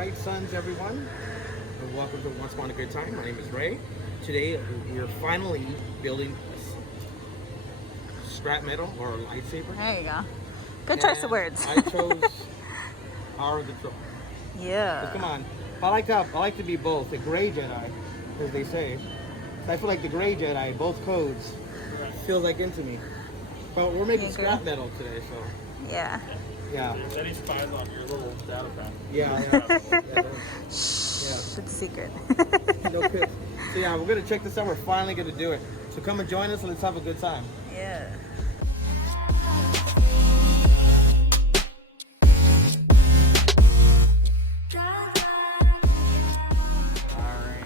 Right Sons, everyone, and welcome to Once Upon a Good Time. My name is Ray. Today we are finally building scrap metal or a lightsaber. There you go. Good choice of words. I chose Power of Control. Yeah. Come on, I like to be both a gray Jedi, as they say. I feel like the gray Jedi, both codes, feels like into me. But we're making scrap metal today, so Yeah. yeah. Any spies on your little data pad? Yeah. Shh, it's a secret. No kidding. So yeah, we're gonna check this out. We're finally gonna do it. So come and join us and let's have a good time. Yeah.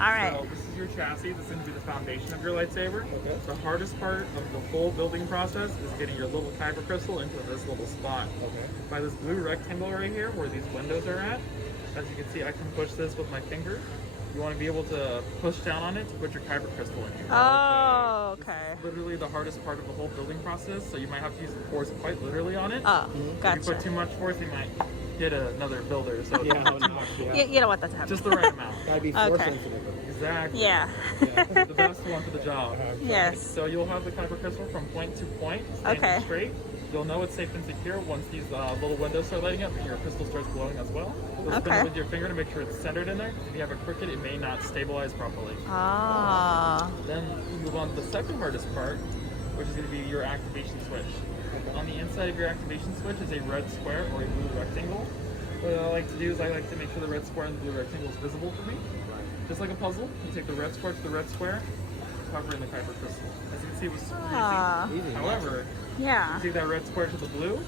All right. So this is your chassis. This is going to be the foundation of your lightsaber. Okay. The hardest part of the whole building process is getting your little kyber crystal into this little spot. Okay. By this blue rectangle right here where these windows are at, as you can see, I can push this with my finger. You want to be able to push down on it to put your kyber crystal in here. Oh, okay. This is literally the hardest part of the whole building process, so you might have to use the force quite literally on it. Oh, If you gotcha. put too much force, you might hit another builder. So Yeah, not too much. You don't want that to happen. Just the right amount. Gotta be force Okay. sensitive. Exactly. Yeah. The best one for the job. Yes. So you'll have the kyber crystal from point to point, standing Okay. straight. You'll know it's safe and secure once these little windows start lighting up and your crystal starts glowing as well. You'll spin Okay. it with your finger to make sure it's centered in there. If you have a crooked, it may not stabilize properly. Ah. Then you move on to the second hardest part, which is going to be your activation switch. On the inside of your activation switch is a red square or a blue rectangle. What I like to do is I like to make sure the red square and the blue rectangle is visible for me. Just like a puzzle, you take the red square to the red square, cover in the kyber crystal. As you can see, it was super Ah. easy. Easy. However, Yeah. you take that red square to the blue,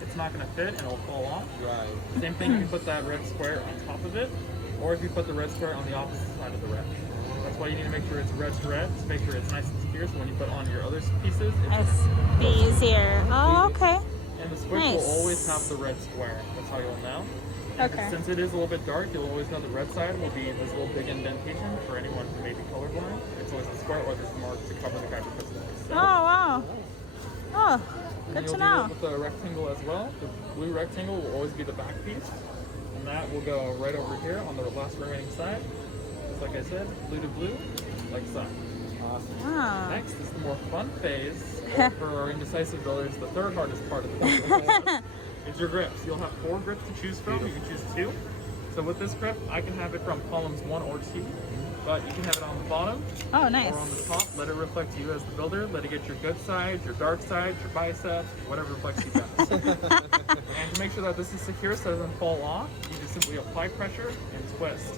it's not going to fit and it'll fall off. Right. Same thing if you put that red square on top of it, or if you put the red square on the opposite side of the red. That's why you need to make sure it's red to red, to make sure it's nice and secure, so when you put on your other pieces, It's be easier. Oh, okay. and the switch Nice. will always have the red square. That's how you'll know. Okay. Since it is a little bit dark, you'll always know the red side will be this little big indentation for anyone who may be colorblind. It's always the square or this mark to cover the kyber crystal. Oh, wow. Oh, And good you'll to do know. it with the rectangle as well. The blue rectangle will always be the back piece, and that will go right over here on the last remaining side. Just like I said, blue to blue, like so. Awesome. Ah. Next is the more fun phase, or for our indecisive builders, the third hardest part of the building process is your grips. You'll have 4 grips to choose from. You can choose 2. So with this grip, I can have it from columns 1 or 2, but you can have it on the bottom Oh, or on the nice. top. Let it reflect you as the builder. Let it get your good side, your dark side, your biceps, whatever reflects you best. And to make sure that this is secure so it doesn't fall off, you just simply apply pressure and twist.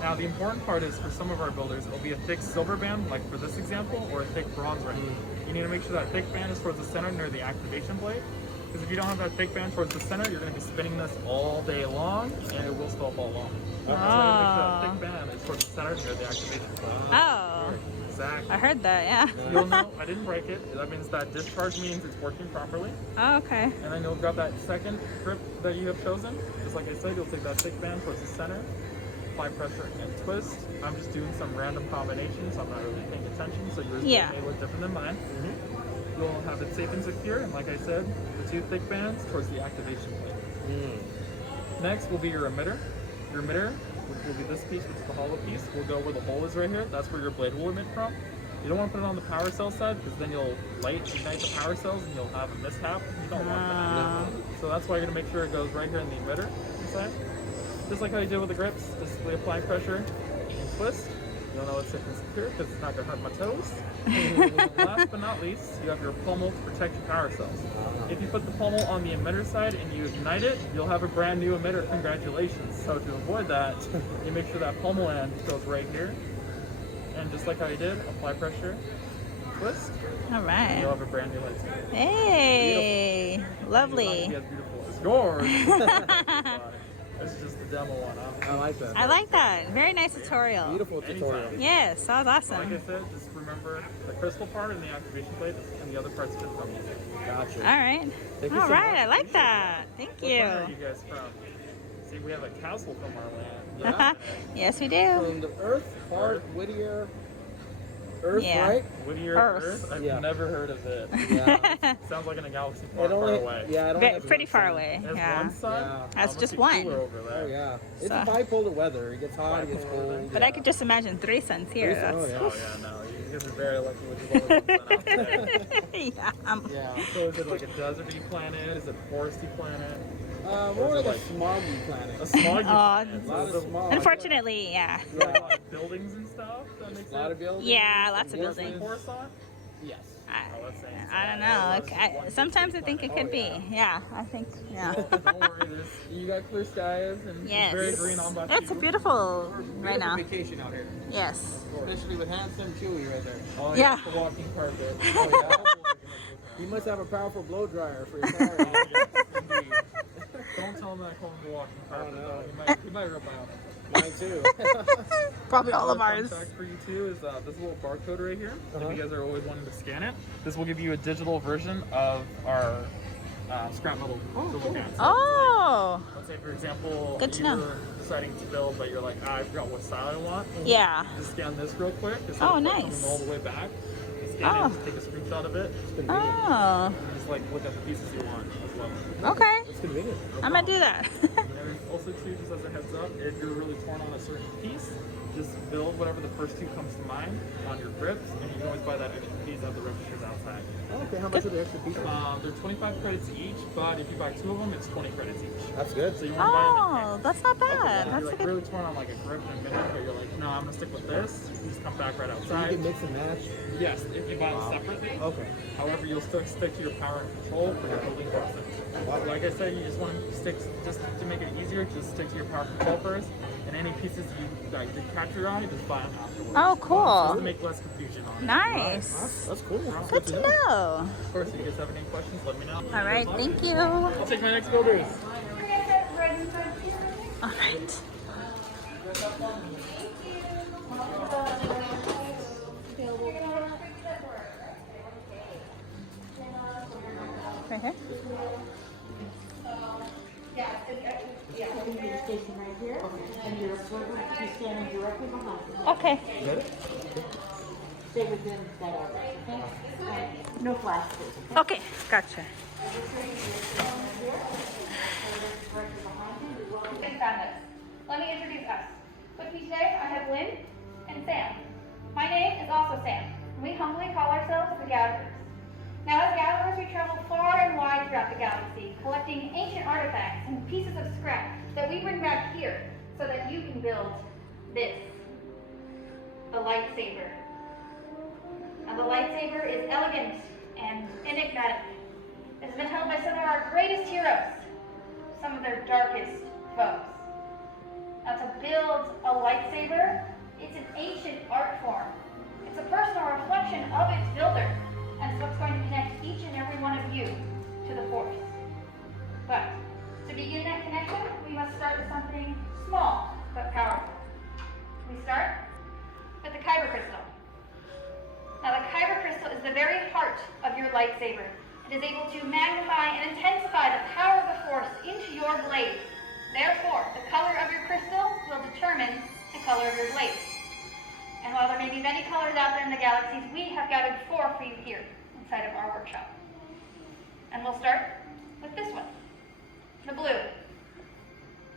Now the important part is for some of our builders, it'll be a thick silver band, like for this example, or a thick bronze ring. You need to make sure that thick band is towards the center near the activation blade. Because if you don't have that thick band towards the center, you're going to be spinning this all day long, and it will still fall off. So you have to make sure that thick band is towards the center near the activation blade. Oh, Exactly. I heard that, yeah. You'll know I didn't break it. That means that discharge means it's working properly. Oh, okay. And then you'll grab that second grip that you have chosen. Just like I said, you'll take that thick band towards the center, apply pressure and twist. I'm just doing some random combinations, so I'm not really paying attention, so yours Yeah. may look different than mine. You'll have it safe and secure, and like I said, the 2 thick bands towards the activation plate. Next will be your emitter. Your emitter, which will be this piece, which is the hollow piece, will go where the hole is right here. That's where your blade will emit from. You don't want to put it on the power cell side because then you'll ignite the power cells and you'll have a mishap. You don't want that. So that's why you're going to make sure it goes right here in the emitter inside. Just like how you did with the grips, just simply apply pressure and twist. You'll know it's safe and secure because it's not going to hurt my toes. Last but not least, you have your pommel to protect your power cells. If you put the pommel on the emitter side and you ignite it, you'll have a brand new emitter. Congratulations. So to avoid that, you make sure that pommel end goes right here. And just like how you did, apply pressure, twist, All and right. you'll have a brand new lightsaber. Hey, It's not lovely. gonna be as beautiful as yours. This is just the demo one. I like that. I like that. Very nice tutorial. Beautiful tutorial. Anytime. Yes, that was Like awesome. I said, just remember the crystal part and the activation plate, and the other parts fit from you. Gotcha. All right. Thank you All so right, much. I like that. Thank What planet are you. you guys from? See, we have a castle from our land. Yeah. Yes, we do. From the Earth, Hart, Whittier, Earth, Yeah. right? Whittier Earth. Earth? I've Yeah. never heard of it. Yeah. Sounds like in a galaxy It far, far only, away. yeah, it only has Pretty one far sun. away. It has Yeah. one sun? Yeah. That's Must just be one. cooler over there. Oh yeah, it's So- a bipolar weather. It gets hot, it gets Bipolar cold. weather? But I could just imagine 3 suns here. Three suns, That's, oh, Oh yeah, no. You guys are very lucky with the only one sun out there. yeah. Yeah. So is it like a deserty planet? Is it a foresty planet? More Or is like it a smoggy planet. A smoggy planet. A So lot is of it smog. Unfortunately, yeah. like a lot of buildings and stuff? That makes A lot of sense? buildings. Yeah, lots of Yes, buildings. Coruscant? Yes. Oh, that's saying I don't something. know. Sometimes I think it could be. Yeah, I think. Yeah. Well, don't worry, you got clear skies and Yes. it's very green on Batuu. It's beautiful right now. Vacation out here, Yes. especially with handsome Chewy right there. Oh Yeah. yeah, the walking carpet. Oh yeah. You must have a powerful blow dryer for your car. Oh, yes, indeed. Don't tell him that I call him the walking carpet. no. Though. He might rip out. Mine too. Probably all of Another ours. fun fact for you too is this little barcode right here. Uh-huh. If you guys are always wanting to scan it, this will give you a digital version of our scrap metal to look at. So Oh. let's say, for example, Good to you're know. deciding to build, but you're like, I forgot what style I want. Yeah. Just scan this real quick. Oh, Coming nice. all the way back. Scan Oh. it, just take a screenshot of it, Oh. and just like look at the pieces you want as well. Okay. It's convenient. I'm gonna do that. And also too, just as a heads up, if you're really torn on a certain piece, just build whatever the first two comes to mind on your grips, and you can always buy that extra piece at the registers outside. Oh, okay, how much are the extra pieces? They're 25 credits each, but if you buy 2 of them, it's 20 credits each. That's good. So you want to buy them in Oh, that's not bad. If That's you're a like good. really torn on like a grip and a minute, but you're like, no, I'm gonna stick with this. You just come back right You outside. can mix and match. Yes, if you buy them separately. Okay. However, you'll still stick to your power and control for your building process. Like I said, you just want to stick, just to make it easier, just stick to your power control first. And any pieces you like to catch your eye, just buy them afterwards. Oh, Just to cool. make less confusion on it. Nice. That's cool. That's Good to know. Of course, if you guys have any questions, let me know. All right. Thank you. I'll take my next builders. All right. Right here. Station right here, and your observer will be standing directly behind you. Okay. Stay within that area, okay? And no flash, please. Okay. Gotcha. Thanks, Anders. Let me introduce us. With me today, I have Lynn and Sam. My name is also Sam, and we humbly call ourselves the Gatherers. Now, as gatherers, we travel far and wide throughout the galaxy, collecting ancient artifacts and pieces of scrap that we bring back here so that you can build this, the lightsaber. Now, the lightsaber is elegant and enigmatic. It has been held by some of our greatest heroes, some of their darkest foes. Now, to build a lightsaber, it's an ancient art form. It's a personal reflection of its builder, and it's what's going to connect each and every one of you to the Force. But to begin that connection, we must start with something small but powerful. We start with the Kyber crystal. Now, the Kyber crystal is the very heart of your lightsaber. It is able to magnify and intensify the power of the Force into your blade. Therefore, the color of your crystal will determine the color of your blade. And while there may be many colors out there in the galaxies, we have gathered 4 for you here inside of our workshop. And we'll start with this one, the blue.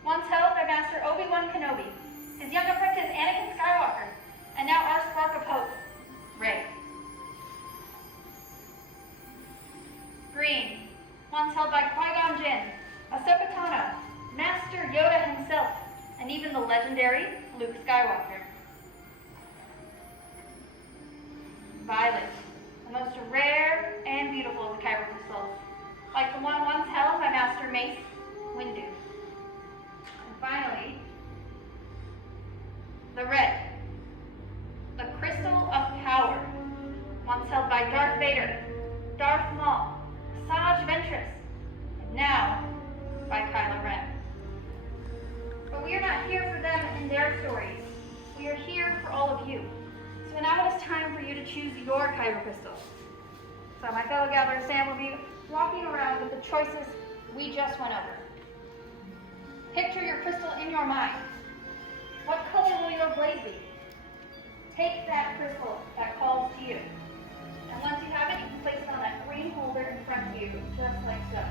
Once held by Master Obi-Wan Kenobi, his young apprentice Anakin Skywalker, and now our spark of hope, Rey. Green, once held by Qui-Gon Jinn, Ahsoka Tano, Master Yoda himself, and even the legendary Luke Skywalker. Violet, the most rare and beautiful of the Kyber crystals, like the one once held by Master Mace Windu. And finally, the red, the crystal of power, once held by Darth Vader, Darth Maul, Asajj Ventress, and now by Kylo Ren. But we are not here for them and their stories. We are here for all of you. So now it is time for you to choose your Kyber crystal. So my fellow gatherer Sam will be walking around with the choices we just went over. Picture your crystal in your mind. What color will your blade be? take that crystal that calls to you. And once you have it, you can place it on that green holder in front of you, just like so.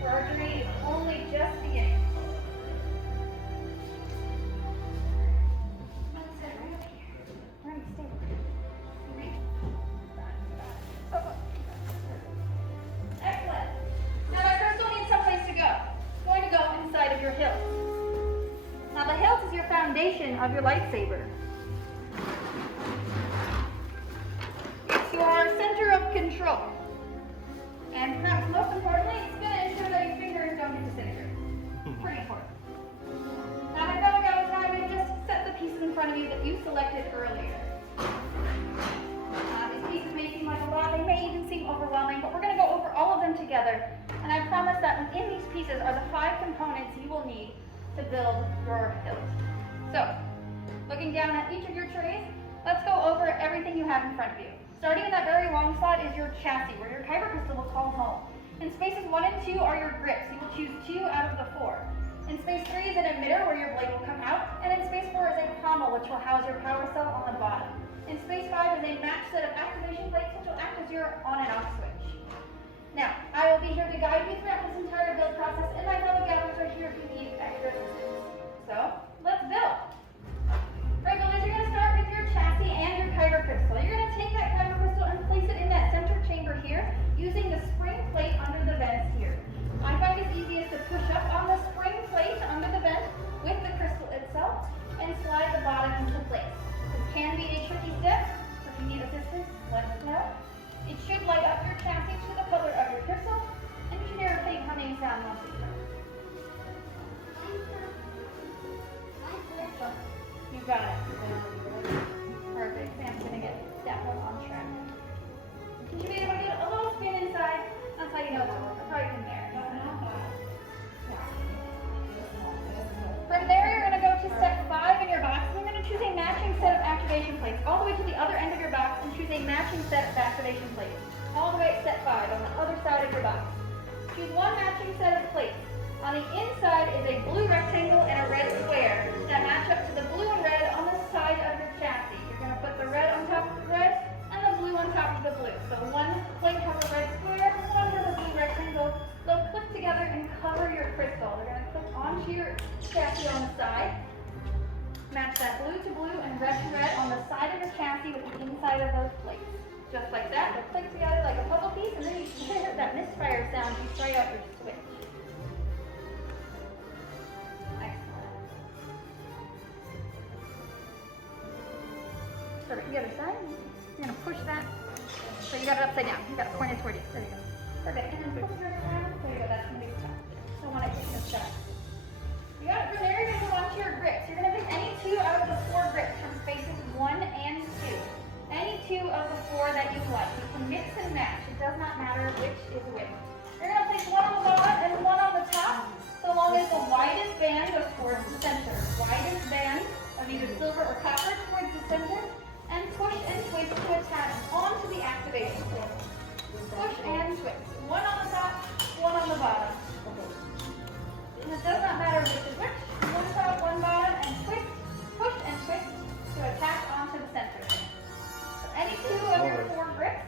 For our journey is only just beginning. Let's set it right up here. Right, stay there. Reach. Excellent. Now that crystal needs someplace to go. It's going to go inside of your hilt. Now the hilt is your foundation of your lightsaber. It's your center of control. And perhaps most importantly, it's going to ensure that your fingers don't get disintegrated. Pretty important. Now my fellow guys, I'm going to just set the pieces in front of you that you selected earlier. These pieces may seem like a lot, they may even seem overwhelming, but we're going to go over all of them together. And I promise that within these pieces are the 5 components you will need to build your hilt. So, looking down at each of your trays, let's go over everything you have in front of you. Starting in that very long slot is your chassis, where your kyber crystal will call home. In spaces 1 and 2 are your grips. You will choose 2 out of the 4. In space 3 is an emitter, where your blade will come out. And in space 4 is a pommel, which will house your power cell on the bottom. In space 5 is a matched set of activation plates, which will act as your on and off switch. Now, I will be here to guide you throughout this entire build process, and my fellow gatherers are here if you need extra assistance. So, let's build. Right, builders, you're going to start with your chassis and your kyber crystal. You're going to take that kyber crystal and place it in that center chamber here, using the spring plate under the vents here. I find it easiest to push up on the spring plate under the vent with the crystal itself, and slide the bottom into place. This can be a tricky step, so if you need assistance, let us know. It should light up your chassis to the color of your crystal, and you should hear a pig humming sound once it starts. You got it. Perfect. Sam's gonna get that one on track. You should be able to get a little spin inside. That's how you know it's right in there. From there, you're gonna go to step 5 in your box, and you're gonna choose a matching set of activation plates all the way to the other end of your box, and choose a matching set of activation plates all the way at step 5 on the other side of your box. Choose one matching set of plates. On the inside is a blue rectangle and a red square that match up to the blue and red on the side of your chassis. You're going to put the red on top of the red and the blue on top of the blue. So one plate has a red square, one has a blue rectangle. They'll click together and cover your crystal. They're going to click onto your chassis on the side. Match that blue to blue and red to red on the side of your chassis with the inside of those plates. Just like that, they'll click together like a puzzle piece, and then you hear that misfire sound you try out your switch. Perfect. The other side. You're going to push that. So you got it upside down. You got it pointed toward you. There you go. Perfect. And then flip yours around. There you go. That's going to be the top. So I want to take this shot. You got it. From there, you're going to move on to your grips. You're going to pick any 2 out of the 4 grips from spaces 1 and 2. Any 2 of the 4 that you like. You can mix and match. It does not matter which is which. You're going to place one on the bottom and one on the top, so long as the widest band goes towards the center. Widest band of either silver or copper towards the center, and push and twist to attach onto the activation plate. Push and twist. One on the top, one on the bottom. And it does not matter which is which. One top, one bottom, and twist, push and twist to attach onto the center. So any 2 of your 4 grips.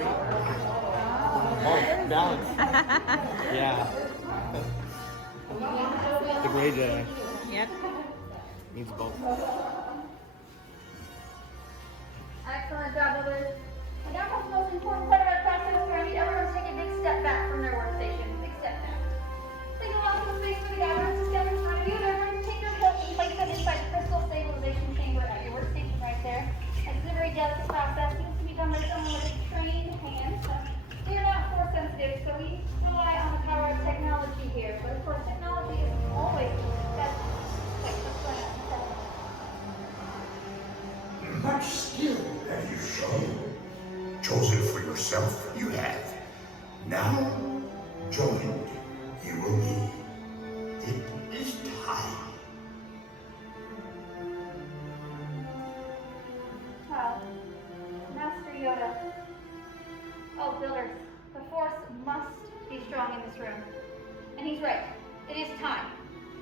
green. Oh, balance. Yeah. The gray Jedi Yep. needs both. Excellent job, brothers. And now comes the most important part of our process where I need everyone to take a big step back from their workstation. Big step back. Take a lot of space for the gatherers to step in front of you. They're going to take your hilt and place them inside the crystal stabilization chamber at your workstation right there. This is a very delicate process. It needs to be done by someone with a trained hand. We are not force sensitive, so we rely on the power of technology here. But of course, technology is always the best place to plan. Much skill have you shown. Chosen for yourself, you have. Now, joined, you will be. It is time. Well, Master Yoda. Oh, builders, the Force must be strong in this room. And he's right. It is time.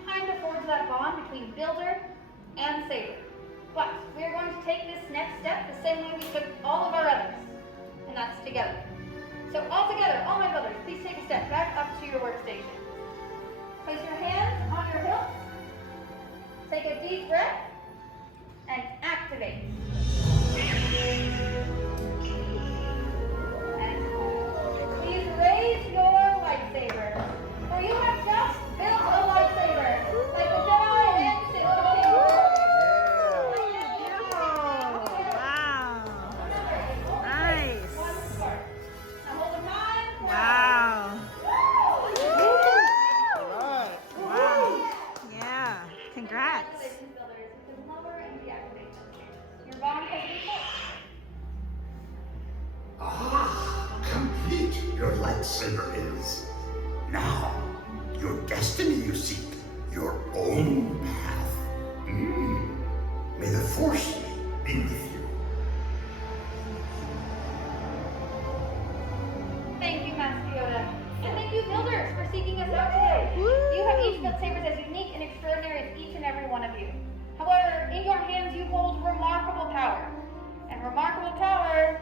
Time to forge that bond between Builder and Saber. But we are going to take this next step the same way we took all of our others. And that's together. So all together, all my brothers, please take a step back up to your workstation. Place your hands on your hips. Take a deep breath. And activate. And please raise your lightsaber. For you have just built a lightsaber. Like the Jedi and Sith Complete your lightsaber is. Now, your destiny you seek, your own path. May the Force be with you. Thank you, Master Yoda. And thank you, builders, for seeking us out today. You have each built sabers as unique and extraordinary as each and every one of you. However, in your hands you hold remarkable power. And remarkable power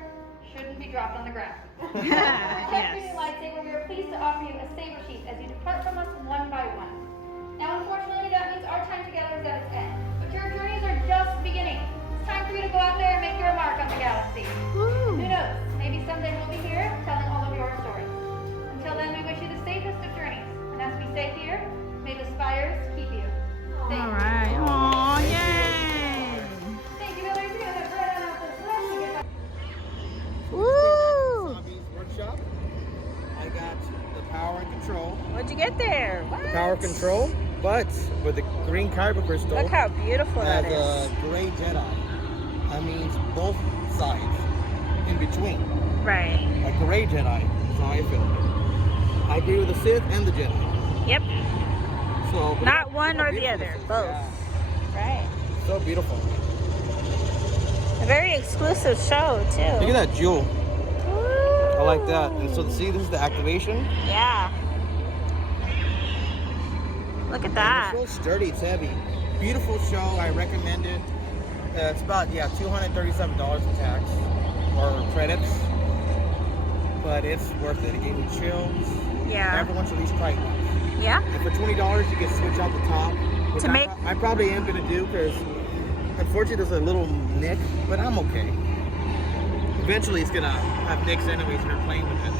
shouldn't be dropped on the ground. To protect your new lightsaber, we are pleased to offer you a saber sheath as you depart from us one by one. Now, unfortunately, that means our time together is at its end. But your journeys are just beginning. It's time for you to go out there and make your mark on the galaxy. Who knows? Maybe someday we'll be here telling all of your stories. Until then, we wish you the safest of journeys. And as we say here, may the spires keep you. Thank you. All right. Aw, yay. Thank you, Hillary. We're going to run out this rest and get back. Woo! Savi's workshop. I got the power and control. What'd you get there? What? The power control, but with the green kyber crystal. Look how beautiful that as is. a gray Jedi. That means both sides in between. Right. A gray Jedi is how I feel. I agree with the Sith and the Jedi. Yep. So Not look one how or the beautiful other. this is. Both. Yeah. Right. So beautiful. A very exclusive show, too. Look at that jewel. Woo! I like that. And so see, this is the activation. Yeah. Look at that. And it's so sturdy. It's heavy. Beautiful show. I recommend it. It's about $237 in tax or credits, but it's worth it. It gave me chills. Yeah. Everyone should at least try it once. Yeah. And for $20, you can switch out the top. Which To make- I probably am gonna do because unfortunately there's a little nick, but I'm okay. Eventually it's gonna have nicks anyways when you're playing with it.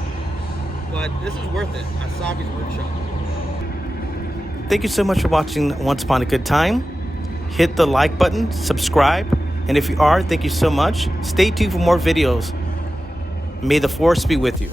But this is worth it at Savi's workshop. Thank you so much for watching Once Upon a Good Time. Hit the like button, subscribe, and if you are, thank you so much. Stay tuned for more videos. May the Force be with you.